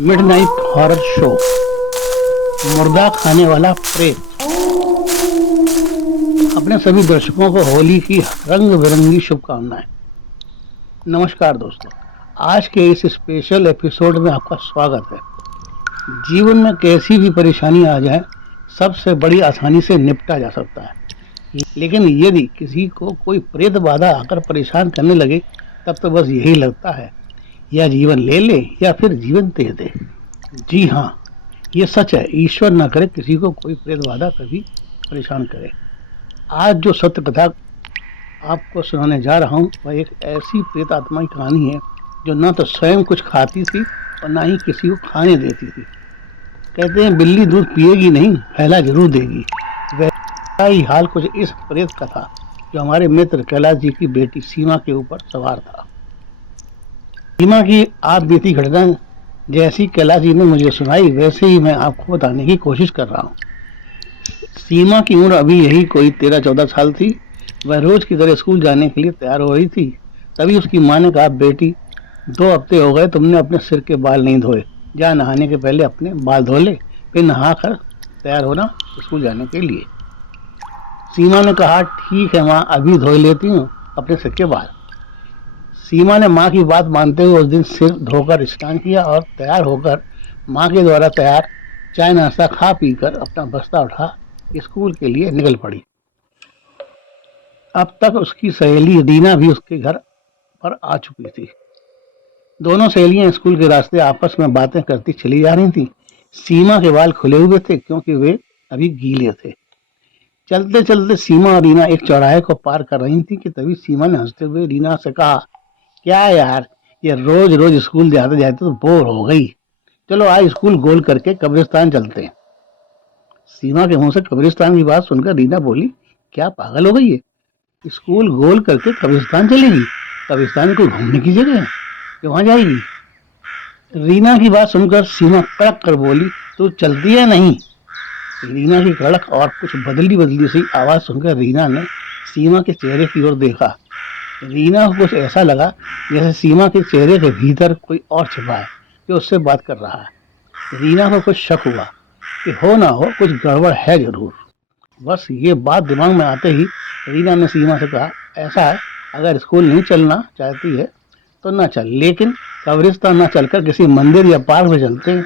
Midnight horror show, मुर्दा खाने वाला प्रेत। अपने सभी दर्शकों को होली की रंग बिरंगी शुभकामनाएं। नमस्कार दोस्तों, आज के इस स्पेशल एपिसोड में आपका स्वागत है। जीवन में कैसी भी परेशानी आ जाए, सबसे बड़ी आसानी से निपटा जा सकता है, लेकिन यदि किसी को कोई प्रेत बाधा आकर परेशान करने लगे, तब तो बस यही लगता है, या जीवन ले ले या फिर जीवन दे दे। जी हाँ, ये सच है। ईश्वर न करे किसी को कोई प्रेत बाधा कभी परेशान करे। आज जो सत्य कथा आपको सुनाने जा रहा हूँ, वह एक ऐसी प्रेत आत्मा की कहानी है जो न तो स्वयं कुछ खाती थी और न ही किसी को खाने देती थी। कहते हैं बिल्ली दूध पिएगी नहीं, फैला जरूर देगी। वैसा ही हाल कुछ इस प्रेत का था जो हमारे मित्र कैलाश जी की बेटी सीमा के ऊपर सवार था। सीमा की आप बीती घटना जैसी कैलाश जी ने मुझे सुनाई, वैसे ही मैं आपको बताने की कोशिश कर रहा हूँ। सीमा की उम्र अभी यही कोई 13-14 साल थी। वह रोज की तरह स्कूल जाने के लिए तैयार हो रही थी। तभी उसकी माँ ने कहा, बेटी 2 हफ्ते हो गए तुमने अपने सिर के बाल नहीं धोए, जा नहाने के पहले अपने बाल धो ले, फिर नहा कर तैयार होना स्कूल जाने के लिए। सीमा ने कहा, ठीक है माँ, अभी धो लेती हूँ अपने सिर के बाल। सीमा ने माँ की बात मानते हुए उस दिन सिर धोकर स्नान किया और तैयार होकर माँ के द्वारा तैयार चाय नाश्ता खा पीकर अपना बस्ता उठा स्कूल के लिए निकल पड़ी। अब तक उसकी सहेली रीना भी उसके घर पर आ चुकी थी। दोनों सहेलियां स्कूल के रास्ते आपस में बातें करती चली जा रही थीं। सीमा के बाल खुले हुए थे क्योंकि वे अभी गीले थे। चलते चलते सीमा और रीना एक चौराहे को पार कर रही थी कि तभी सीमा ने हंसते हुए रीना से कहा, क्या यार, ये रोज रोज स्कूल जाते जाते तो बोर हो गई। चलो आज स्कूल गोल करके कब्रिस्तान चलते हैं। सीमा के मुंह से कब्रिस्तान की बात सुनकर रीना बोली, क्या पागल हो गई है? स्कूल गोल करके कब्रिस्तान चलेगी? कब्रिस्तान कोई घूमने की जगह है कि वहां जाएगी? रीना की बात सुनकर सीमा कड़क कर बोली, तू चलती है नहीं? रीना की कड़क और कुछ बदली बदली सी आवाज सुनकर रीना ने सीमा के चेहरे की ओर देखा। रीना को कुछ ऐसा लगा जैसे सीमा के चेहरे के भीतर कोई और छिपा है जो उससे बात कर रहा है। रीना को कुछ शक हुआ कि हो ना हो कुछ गड़बड़ है जरूर। बस ये बात दिमाग में आते ही रीना ने सीमा से कहा, ऐसा है, अगर स्कूल नहीं चलना चाहती है तो ना चल, लेकिन कब्रिस्तान ना चलकर किसी मंदिर या पार्क में चलते हैं।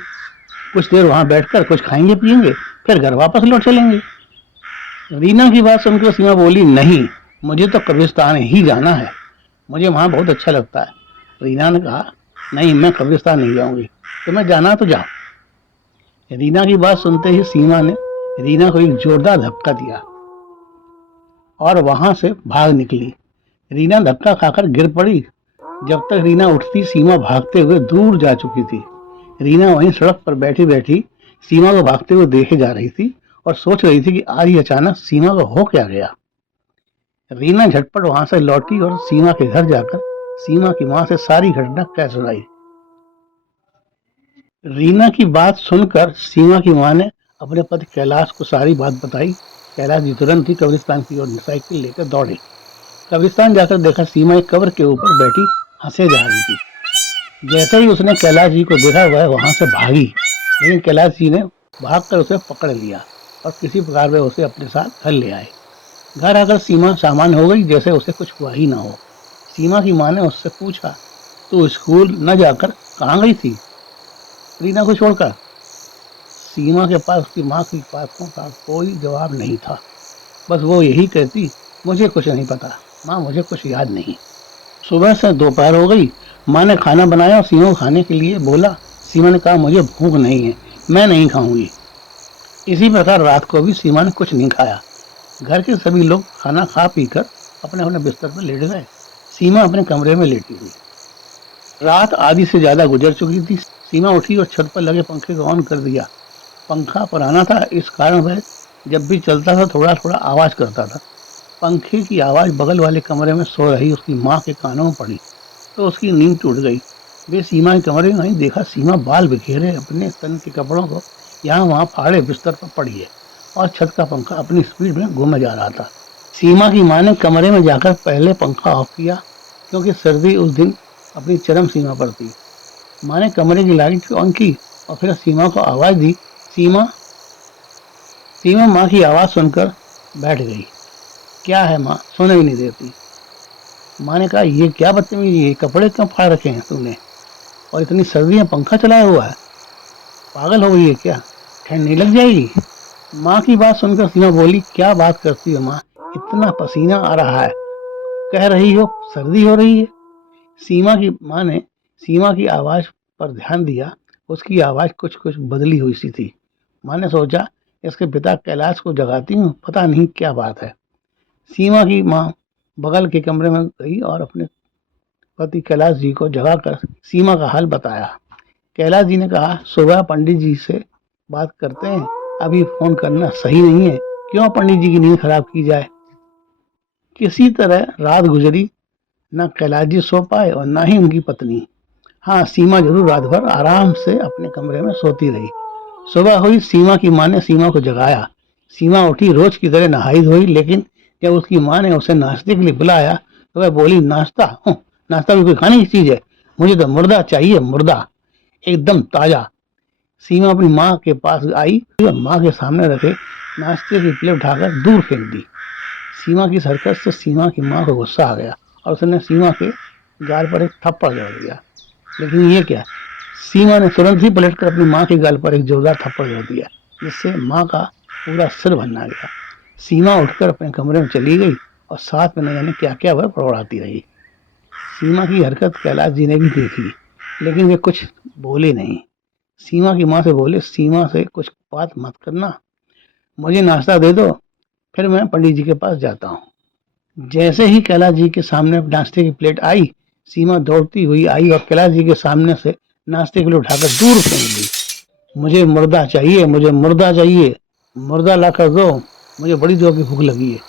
कुछ देर वहां बैठकर कुछ खाएंगे पिएंगे, फिर घर वापस लौट चलेंगे। रीना की बात सुनकर सीमा बोली, नहीं, मुझे तो कब्रिस्तान ही जाना है, मुझे वहां बहुत अच्छा लगता है। रीना ने कहा, नहीं, मैं कब्रिस्तान नहीं जाऊंगी, तुम्हें जाना तो जाओ। रीना की बात सुनते ही सीमा ने रीना को एक जोरदार धक्का दिया और वहां से भाग निकली। रीना धक्का खाकर गिर पड़ी। जब तक रीना उठती, सीमा भागते हुए दूर जा चुकी थी। रीना वहीं सड़क पर बैठी बैठी सीमा को भागते हुए देखे जा रही थी और सोच रही थी कि आज ही अचानक सीमा को हो क्या गया। रीना झटपट वहां से लौटी और सीमा के घर जाकर सीमा की मां से सारी घटना कह सुनाई। रीना की बात सुनकर सीमा की मां ने अपने पति कैलाश को सारी बात बताई। कैलाश जी तुरंत ही कब्रिस्तान की ओर साइकिल लेकर दौड़े। कब्रिस्तान जाकर देखा सीमा एक कब्र के ऊपर बैठी हंसे जा रही थी। जैसे ही उसने कैलाश जी को देखा, वह वहां से भागी, लेकिन कैलाश जी ने भागकर उसे पकड़ लिया और किसी प्रकार वे उसे अपने साथ घर ले आए। घर आकर सीमा सामान्य हो गई, जैसे उसे कुछ हुआ ही ना हो। सीमा की मां ने उससे पूछा, तू स्कूल न जाकर कहाँ गई थी रीना को छोड़कर? सीमा के पास उसकी मां की बातों का कोई जवाब नहीं था। बस वो यही कहती, मुझे कुछ नहीं पता माँ, मुझे कुछ याद नहीं। सुबह से दोपहर हो गई। माँ ने खाना बनाया और सीमा को खाने के लिए बोला। सीमा ने कहा, मुझे भूख नहीं है, मैं नहीं खाऊंगी। इसी प्रकार रात को भी सीमा ने कुछ नहीं खाया। घर के सभी लोग खाना खा पीकर अपने अपने बिस्तर पर लेट गए। सीमा अपने कमरे में लेटी हुई। रात आधी से ज्यादा गुजर चुकी थी। सीमा उठी और छत पर लगे पंखे को ऑन कर दिया। पंखा पुराना था, इस कारण वह जब भी चलता था थोड़ा थोड़ा आवाज करता था। पंखे की आवाज बगल वाले कमरे में सो रही उसकी माँ के कानों में पड़ी तो उसकी नींद टूट गई। वे सीमा के कमरे में नहीं देखा, सीमा बाल बिखेरे अपने तन के कपड़ों को यहाँ वहाँ फाड़े बिस्तर पर पड़ी है और छत का पंखा अपनी स्पीड में घूमे जा रहा था। सीमा की माँ ने कमरे में जाकर पहले पंखा ऑफ किया क्योंकि सर्दी उस दिन अपनी चरम सीमा पर थी। माँ ने कमरे की लाइट ऑन की और फिर सीमा को आवाज दी। सीमा। सीमा माँ की आवाज सुनकर बैठ गई। क्या है माँ, सोने भी नहीं देती। माँ ने कहा, ये क्या बदतमीजी है, कपड़े क्यों फाड़ रखे हैं तूने, और इतनी सर्दी में पंखा चलाया हुआ है, पागल हो गई है क्या, ठंड नहीं लग जाएगी। माँ की बात सुनकर सीमा बोली, क्या बात करती हो माँ, इतना पसीना आ रहा है, कह रही हो सर्दी हो रही है। सीमा की माँ ने सीमा की आवाज पर ध्यान दिया। उसकी आवाज कुछ कुछ बदली हुई सी थी। माँ ने सोचा, इसके पिता कैलाश को जगाती हूँ, पता नहीं क्या बात है। सीमा की माँ बगल के कमरे में गई और अपने पति कैलाश जी को जगाकर सीमा का हाल बताया। कैलाश जी ने कहा, सुबह पंडित जी से बात करते हैं, अभी फोन करना सही नहीं है, क्यों पंडित जी की नींद खराब की जाए। किसी तरह रात गुजरी। न कैलाश जी सो पाए और न ही उनकी पत्नी। हाँ, सीमा जरूर रात भर आराम से अपने कमरे में सोती रही। सुबह हुई, सीमा की माँ ने सीमा को जगाया। सीमा उठी, रोज की तरह नहाई धोई, लेकिन जब उसकी माँ ने उसे नाश्ते के लिए बुलाया तो वह बोली, नाश्ता? नाश्ता भी कोई खाने की चीज है, मुझे तो मुर्दा चाहिए, मुर्दा, एकदम ताजा। सीमा अपनी माँ के पास आई और माँ के सामने रखे नाश्ते की प्लेट उठाकर दूर फेंक दी। सीमा की इस हरकत से सीमा की माँ को गुस्सा आ गया और उसने सीमा के गाल पर एक थप्पड़ जड़ दिया। लेकिन ये क्या, सीमा ने तुरंत ही पलटकर अपनी माँ के गाल पर एक जोरदार थप्पड़ जड़ दिया, जिससे माँ का पूरा सिर भन्ना गया। सीमा उठकर अपने कमरे में चली गई और साथ में न जाने क्या क्या वह बड़बड़ाती रही। सीमा की हरकत कैलाश जी ने भी देखी, लेकिन वे कुछ बोले नहीं। सीमा की माँ से बोले, सीमा से कुछ बात मत करना, मुझे नाश्ता दे दो, फिर मैं पंडित जी के पास जाता हूँ। जैसे ही कैलाश जी के सामने नाश्ते की प्लेट आई, सीमा दौड़ती हुई आई और कैलाश जी के सामने से नाश्ते के लिए उठाकर दूर फेंक दी। मुझे मुर्दा चाहिए, मुझे मुर्दा चाहिए, मुर्दा ला कर दो, मुझे बड़ी जोर की भूख लगी है,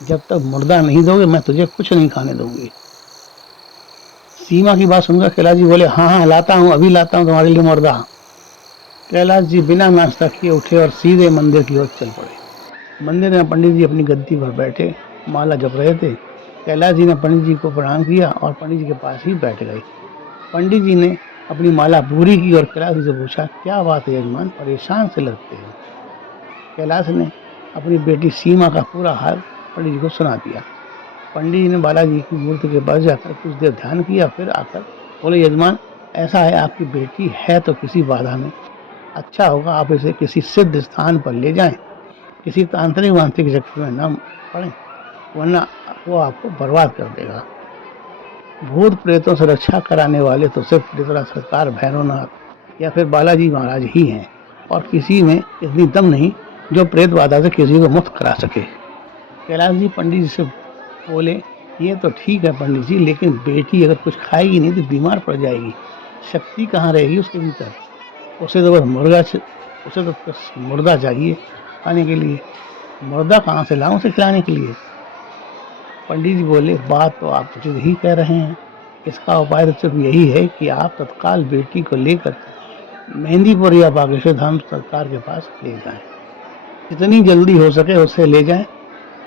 जब तक मुर्दा नहीं दोगे मैं तुझे कुछ नहीं खाने दूंगी। सीमा की बात सुनकर कैलाश जी बोले, हाँ हाँ लाता हूँ, अभी लाता हूँ तुम्हारे लिए मुर्दा। कैलाश जी बिना नाश्ता किए उठे और सीधे मंदिर की ओर चल पड़े। मंदिर में पंडित जी अपनी गद्दी पर बैठे माला जप रहे थे। कैलाश जी ने पंडित जी को प्रणाम किया और पंडित जी के पास ही बैठ गए। पंडित जी ने अपनी माला पूरी की और कैलाश जी से पूछा, क्या बात है यजमान, परेशान से लगते हो। कैलाश ने अपनी बेटी सीमा का पूरा हाल पंडित जी को सुना दिया। पंडित जी ने बालाजी की मूर्ति के पास जाकर कुछ देर ध्यान किया, फिर आकर बोले, यजमान ऐसा है, आपकी बेटी है तो किसी बाधा में, अच्छा होगा आप इसे किसी सिद्ध स्थान पर ले जाएं, किसी तांत्रिक वांत्रिक चक्कर में न पड़े, वरना वो आपको बर्बाद कर देगा। भूत प्रेतों से रक्षा कराने वाले तो सिर्फ ऋतरा सरकार, भैरवनाथ या फिर बालाजी महाराज ही हैं, और किसी में इतनी दम नहीं जो प्रेत बाधा से किसी को मुक्त करा सके। कैलाश जी पंडित जी से बोले, ये तो ठीक है पंडित जी, लेकिन बेटी अगर कुछ खाएगी नहीं तो बीमार पड़ जाएगी, शक्ति कहाँ रहेगी उसके भीतर, उसे तो बस मुर्दा चाहिए खाने के लिए, मुर्दा कहाँ से लाऊं उसे खिलाने के लिए। पंडित जी बोले, बात तो आप उचित ही कह रहे हैं, इसका उपाय तो सिर्फ यही है कि आप तत्काल बेटी को लेकर मेहंदीपुर या बागेश्वर धाम सरकार के पास ले जाएं, जितनी जल्दी हो सके उसे ले जाएं,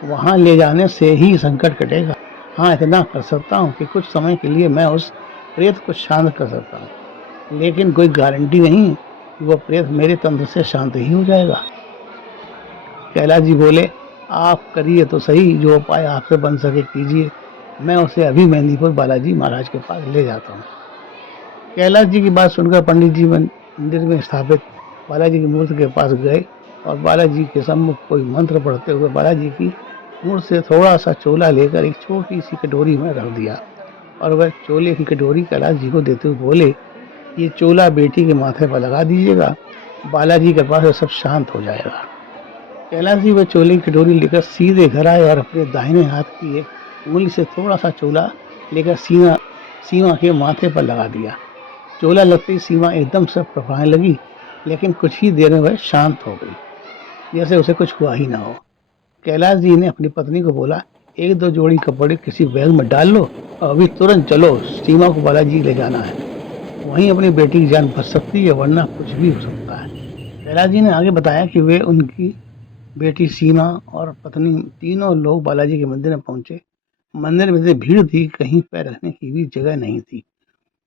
वहां ले जाने से ही संकट कटेगा। हाँ, इतना कर सकता हूँ कि कुछ समय के लिए मैं उस प्रेत को शांत कर सकता हूँ, लेकिन कोई गारंटी नहीं कि वो प्रेत मेरे तंत्र से शांत ही हो जाएगा। कैलाश जी बोले, आप करिए तो सही, जो उपाय आपसे बन सके कीजिए, मैं उसे अभी मेहंदीपुर बालाजी महाराज के पास ले जाता हूँ। कैलाश जी की बात सुनकर पंडित जी मंदिर में स्थापित बालाजी की मूर्ति के पास गए और बालाजी के सम्मुख कोई मंत्र पढ़ते हुए बालाजी की मूर्ति से थोड़ा सा चोला लेकर एक छोटी सी कटोरी में रख दिया और वह चोले की कटोरी कैलाश जी को देते हुए बोले, ये चोला बेटी के माथे पर लगा दीजिएगा, बालाजी के पास सब शांत हो जाएगा। कैलाश जी वह चोले की कटोरी लेकर सीधे घर आए और अपने दाहिने हाथ की एक उंगली से थोड़ा सा चोला लेकर सीमा के माथे पर लगा दिया। चोला लगते ही सीमा एकदम से फड़फड़ाने लगी, लेकिन कुछ ही देर में वह शांत हो गई, जैसे उसे कुछ हुआ ही ना हो। कैलाश जी ने अपनी पत्नी को बोला, एक दो जोड़ी कपड़े किसी बैग में डाल लो और अभी तुरंत चलो, सीमा को बालाजी ले जाना है, वहीं अपनी बेटी की जान बच सकती है, वरना कुछ भी हो सकता है। कैलाश जी ने आगे बताया कि वे, उनकी बेटी सीमा और पत्नी तीनों लोग बालाजी के मंदिर में पहुंचे। मंदिर में इतनी भीड़ थी, कहीं पैर रखने की भी जगह नहीं थी।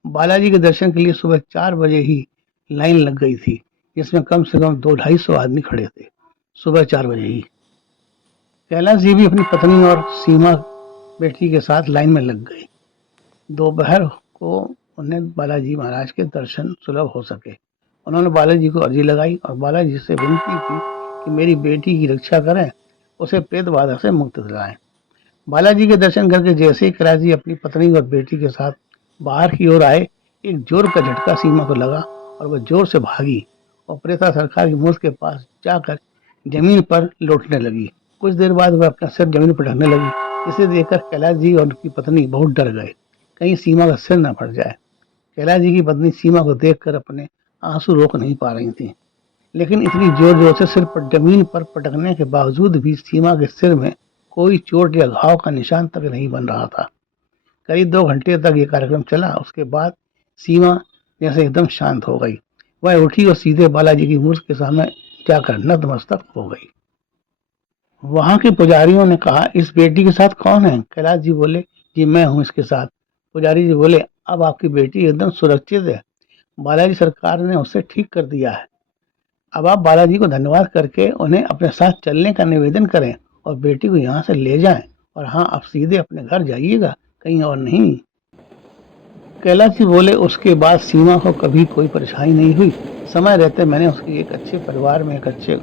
बालाजी के दर्शन के लिए सुबह 4 बजे ही लाइन लग गई थी, जिसमें कम से कम 200-250 आदमी खड़े थे। सुबह 4 बजे ही कैलाश जी भी अपनी पत्नी और सीमा बेटी के साथ लाइन में लग गए। दोपहर को उन्हें बालाजी महाराज के दर्शन सुलभ हो सके। उन्होंने बालाजी को अर्जी लगाई और बालाजी से विनती की कि मेरी बेटी की रक्षा करें, उसे प्रेत बाधा से मुक्त दिलाएं। बालाजी के दर्शन करके जैसे ही कैलाश जी अपनी पत्नी और बेटी के साथ बाहर की ओर आए, एक जोर का झटका सीमा को लगा और वह जोर से भागी और प्रेता सरकार की मूर्ति के पास जाकर जमीन पर लौटने लगी। कुछ देर बाद वह अपना सिर जमीन पर ढकने लगी। इसे देखकर कैलाश जी और उनकी पत्नी बहुत डर गए, कहीं सीमा का सिर न फट जाए। कैलाश जी की पत्नी सीमा को देखकर अपने आंसू रोक नहीं पा रही थी, लेकिन इतनी जोर जोर से सिर पर जमीन पर पटकने के बावजूद भी सीमा के सिर में कोई चोट या घाव का निशान तक नहीं बन रहा था। करीब 2 घंटे तक ये कार्यक्रम चला। उसके बाद सीमा जैसे एकदम शांत हो गई। वह उठी और सीधे बालाजी की मूर्ति के सामने जाकर नतमस्तक हो गई। वहां के पुजारियों ने कहा, इस बेटी के साथ कौन है? कैलाश जी बोले, जी मैं हूँ इसके साथ। पुजारी जी बोले, अब आपकी बेटी एकदम सुरक्षित है, बालाजी सरकार ने उसे ठीक कर दिया है। अब आप बालाजी को धन्यवाद करके उन्हें अपने साथ चलने का निवेदन करें और बेटी को यहाँ से ले जाएं। और हाँ, आप सीधे अपने घर जाइएगा, कहीं और नहीं। कैलाश जी बोले, उसके बाद सीमा को कभी कोई परेशानी नहीं हुई। समय रहते मैंने उसकी एक अच्छे परिवार में एक अच्छे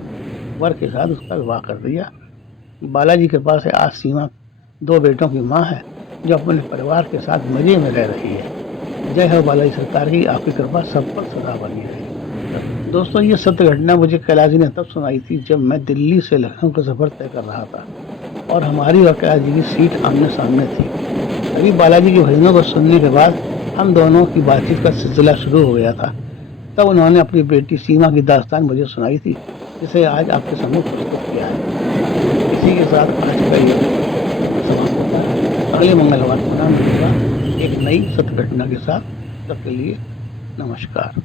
वर के साथ उसका विवाह कर दिया। बालाजी के पास आज सीमा 2 बेटों की माँ है, जो अपने परिवार के साथ मजे में रह रही है। जय हो बालाजी सरकार की, आपकी कृपा सब पर सदा बनी रहे। दोस्तों, ये सत्य घटना मुझे कैलाश जी ने तब सुनाई थी जब मैं दिल्ली से लखनऊ का सफर तय कर रहा था और हमारी और कैलाश जी की सीट आमने सामने थी। अभी बालाजी के भजनों को सुनने के बाद हम दोनों की बातचीत का सिलसिला शुरू हो गया था। तब उन्होंने अपनी बेटी सीमा की दास्तान मुझे सुनाई थी, जिसे आज आपके सामने प्रस्तुत किया है। इसी के साथ आज का ये समाप्त होता है। अगले मंगलवार पुनः मिलेगा एक नई सत्य घटना के साथ। तब के लिए नमस्कार।